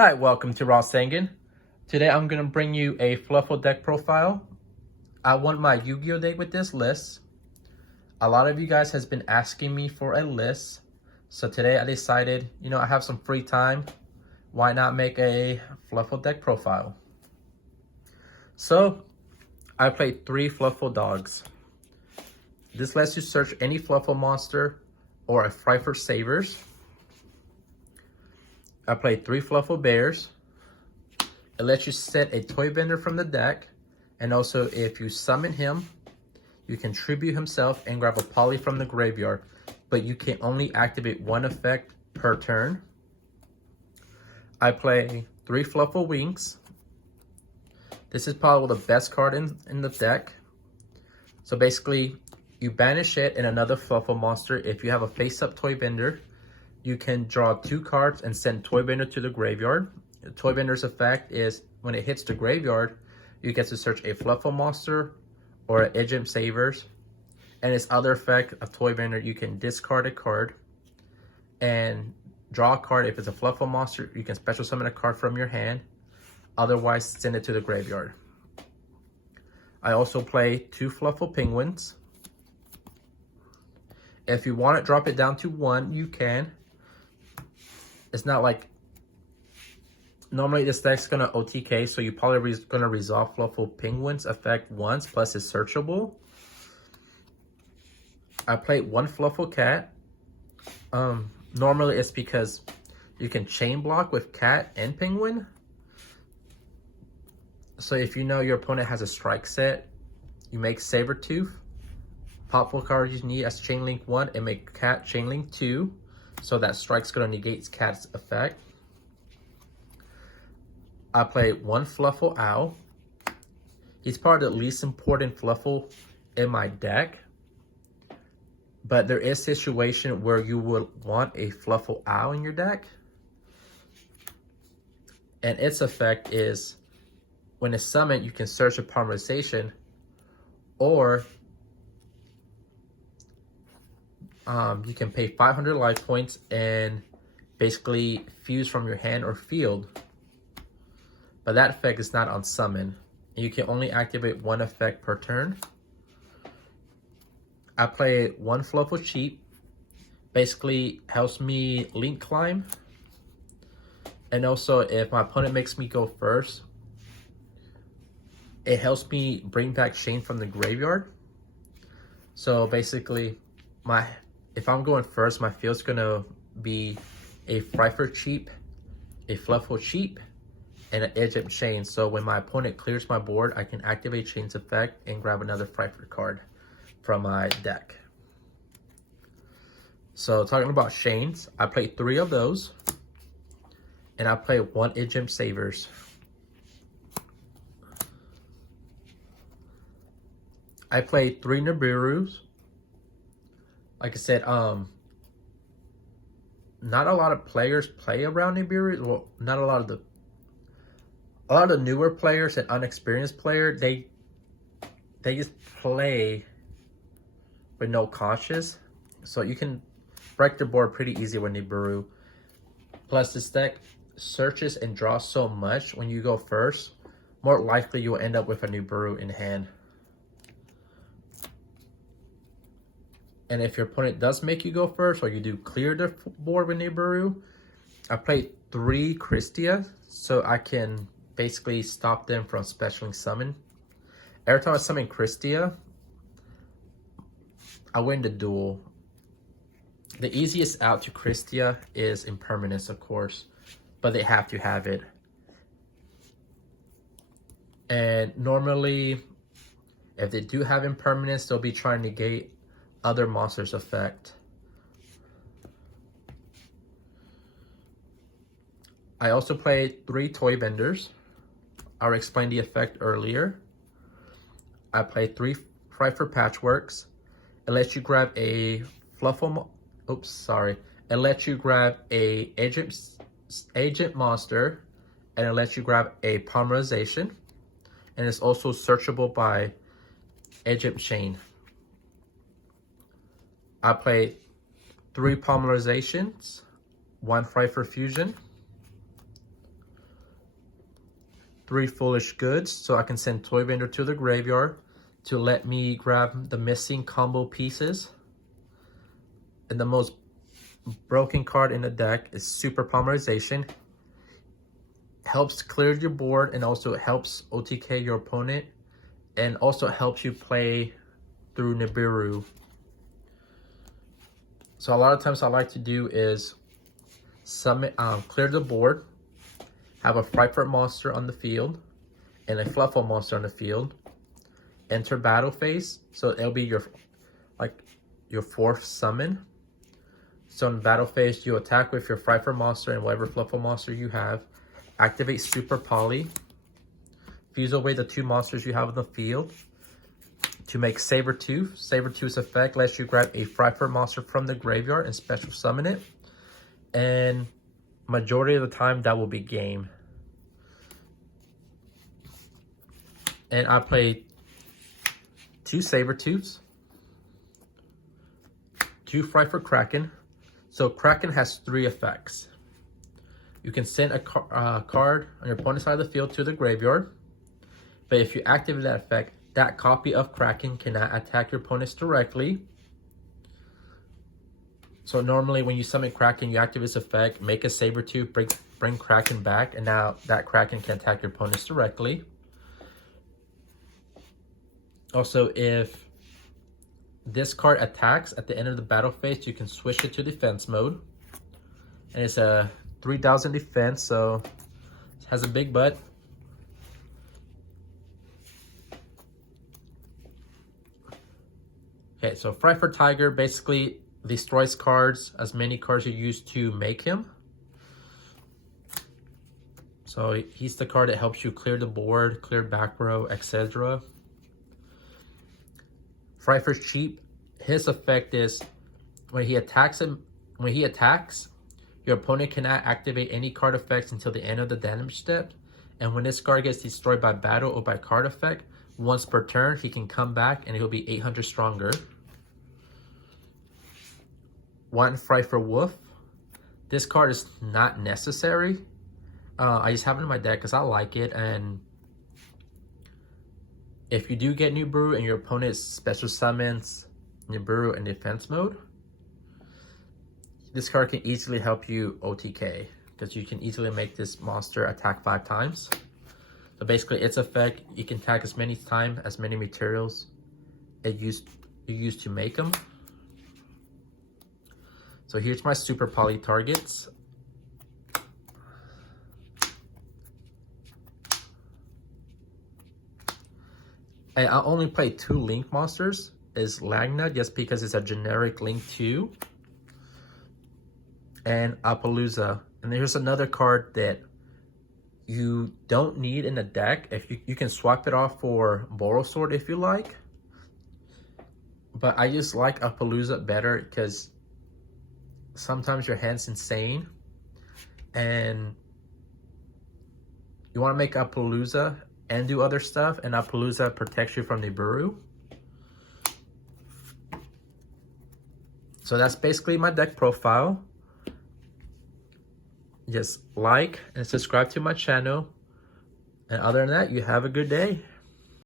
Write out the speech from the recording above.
Hi, welcome to RawSangan. Today I'm going to bring you a Fluffal deck profile. I won my Yu-Gi-Oh deck with this list. A lot of you guys has been asking me for a list. So today I decided, I have some free time. Why not make a Fluffal deck profile? So I played 3 Fluffal dogs. This lets you search any Fluffal monster or a Fluffal Savers. I played 3 Fluffal Bears. It lets you set a toy vendor from the deck. And also, if you summon him, you can tribute himself and grab a poly from the graveyard. But you can only activate 1 effect per turn. I play 3 Fluffal Wings. This is probably the best card in the deck. So basically, you banish it and another Fluffal monster. If you have a face-up toy vendor, you can draw 2 cards and send Toy Bender to the graveyard. The Toy Bender's effect is when it hits the graveyard, you get to search a Fluffal monster or an Agent Savers. And its other effect, a Toy Bender, you can discard a card and draw a card. If it's a Fluffal monster, you can special summon a card from your hand. Otherwise, send it to the graveyard. I also play 2 Fluffal Penguins. If you want to drop it down to 1, you can. It's not like, normally this deck's gonna OTK, so you're probably gonna resolve Fluffal Penguins effect once, plus it's searchable. I played 1 Fluffal Cat. Normally it's because you can chain block with Cat and Penguin. So if you know your opponent has a strike set, you make Sabertooth. Pop what cards you need as Chain Link 1 and make Cat Chain Link 2. So that strike's gonna negate Cat's effect. I play 1 Fluffal Owl. He's probably the least important Fluffal in my deck. But there is a situation where you would want a Fluffal Owl in your deck. And its effect is, when it's summoned, you can search a polymerization, or you can pay 500 life points and basically fuse from your hand or field. But that effect is not on summon. You can only activate 1 effect per turn. I play 1 Fluffal Cheap. Basically helps me link climb. And also, if my opponent makes me go first, it helps me bring back Shane from the graveyard. So basically, if I'm going first, my field's gonna be a Fluffal Cheap, a Fluffal Cheap, and an Agent Chain. So when my opponent clears my board, I can activate Chain's effect and grab another Fluffal card from my deck. So talking about Chains, I played 3 of those, and I played 1 Agent Savers. I played 3 Nibiru's. Like I said, not a lot of players play around Nibiru's. Well, not a lot of the newer players and unexperienced players, they just play with no conscious. So you can break the board pretty easy with Nibiru. Plus this deck searches and draws so much when you go first, more likely you will end up with a Nibiru in hand. And if your opponent does make you go first, or you do clear the board with Nibiru, I played 3 Christia, so I can basically stop them from specialing summon. Every time I summon Christia, I win the duel. The easiest out to Christia is Impermanence, of course, but they have to have it. And normally, if they do have Impermanence, they'll be trying to negate other monsters' effect. I also played 3 Toy Vendors. I'll explain the effect earlier. I played 3 Fluffal Patchworks. It lets you grab a Fluffal, It lets you grab a agent monster, and it lets you grab a polymerization. And it's also searchable by Agent Chain. I played 3 polymerizations, 1 Fluffal Fusion. 3 foolish goods, so I can send Toy Vendor to the graveyard to let me grab the missing combo pieces. And the most broken card in the deck is Super Polymerization. Helps clear your board and also helps OTK your opponent, and also helps you play through Nibiru. So a lot of times I like to do is summon, clear the board, have a Frankfurt monster on the field and a Fluffal monster on the field, enter battle phase, so it'll be your fourth summon. So in battle phase, you attack with your Frankfurt monster and whatever Fluffal monster you have, activate Super Poly, fuse away the 2 monsters you have on the field to make Sabertooth. Sabertooth's effect lets you grab a Frankfurt monster from the graveyard and special summon it. And majority of the time, that will be game. And I play 2 Sabertooths, 2 Frankfurt Kraken. So Kraken has 3 effects. You can send a card on your opponent's side of the field to the graveyard. But if you activate that effect, that copy of Kraken cannot attack your opponents directly. So normally when you summon Kraken, you activate this effect, make a Sabertooth, bring Kraken back, and now that Kraken can attack your opponents directly. Also, if this card attacks at the end of the battle phase, you can switch it to defense mode. And it's a 3000 defense, so it has a big butt. Okay, so Frankfurt Tiger basically destroys cards, as many cards you use to make him. So he's the card that helps you clear the board, clear back row, etc. Frankfurt's cheap. His effect is when he attacks, your opponent cannot activate any card effects until the end of the damage step. And when this card gets destroyed by battle or by card effect, once per turn, he can come back and he'll be 800 stronger. 1 Frankfurt Wolf. This card is not necessary. I just have it in my deck because I like it. And if you do get Nibiru and your opponent special summons Nibiru in defense mode, this card can easily help you OTK because you can easily make this monster attack 5 times. So basically its effect, you can attack as many times as many materials you used to make them. So here's my Super Poly targets. And I only play 2 Link monsters, is Lagna, just because it's a generic Link 2. And Appaloosa. And here's another card that you don't need in the deck. If you can swap it off for Borosword if you like. But I just like Appaloosa better because sometimes your hand's insane. And you want to make Appaloosa and do other stuff, and Appaloosa protects you from Nibiru. So that's basically my deck profile. Just like and subscribe to my channel. And other than that, you have a good day.